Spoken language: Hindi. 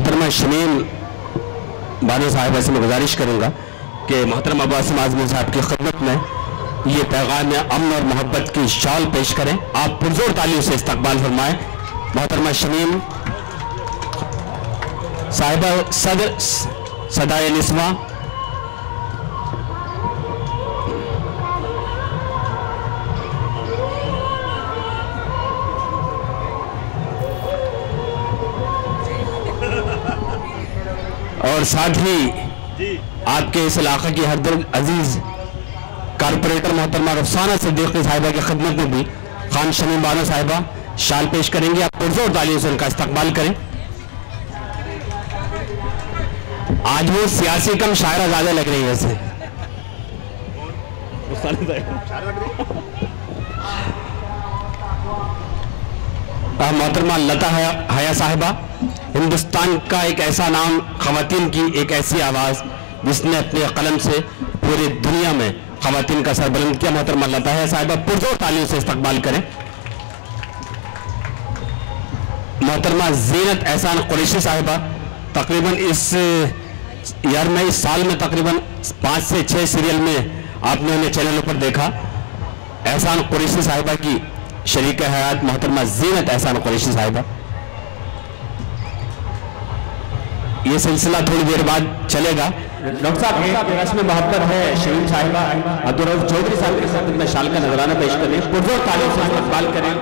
मोहतरमा शमीम बानो साहिबा से मैं गुजारिश करूँगा कि मोहतरमा अब्बू आसिम आज़मी साहब की खिदमत में ये पैगाम अमन और मोहब्बत की शाल पेश करें। आप पुरजोर तालियों से इस्तकबाल फरमाएं। मोहतरमा शमीम साहिबा सदर सदाए निस्वा। और साथ ही आपके इस इलाके की हरदिल अजीज कारपोरेटर मोहतरमा रुखसाना सिद्दीकी साहिबा की खिदमत में भी खान शमीम बानो साहिबा शाल पेश करेंगे। आप पुरजोर तालियों से उनका इस्तकबाल करें। आज वो सियासी कम शायरा ज्यादा लग रही है ऐसे। मोहतरमा लता हया साहिबा, हिंदुस्तान का एक ऐसा नाम, खवातीन की एक ऐसी आवाज जिसने अपने कलम से पूरी दुनिया में खवातीन का सर बुलंद किया। मोहतरमा लता हया साहिबा पुरजोर तालियों से इस्तकबाल करें। मोहतरमा जीनत एहसान कुरैशी साहिबा, तकरीबन इस ईयर में, इस साल में तकरीबन 5 से 6 सीरियल में आपने उन्हें चैनलों पर देखा। एहसान कुरैशी साहिबा की शरीक हयात मोहतरमा जीनत एहसान कुरैशी साहिबा। ये सिलसिला थोड़ी देर बाद चलेगा। डॉक्टर साहब रस्म मोहब्बत है शमीम साहिबा अब्दुल रऊफ चौधरी साहब के साथ में शाल का नजराना पेश करें। पुरजोर तालियों से इस्तकबाल करें।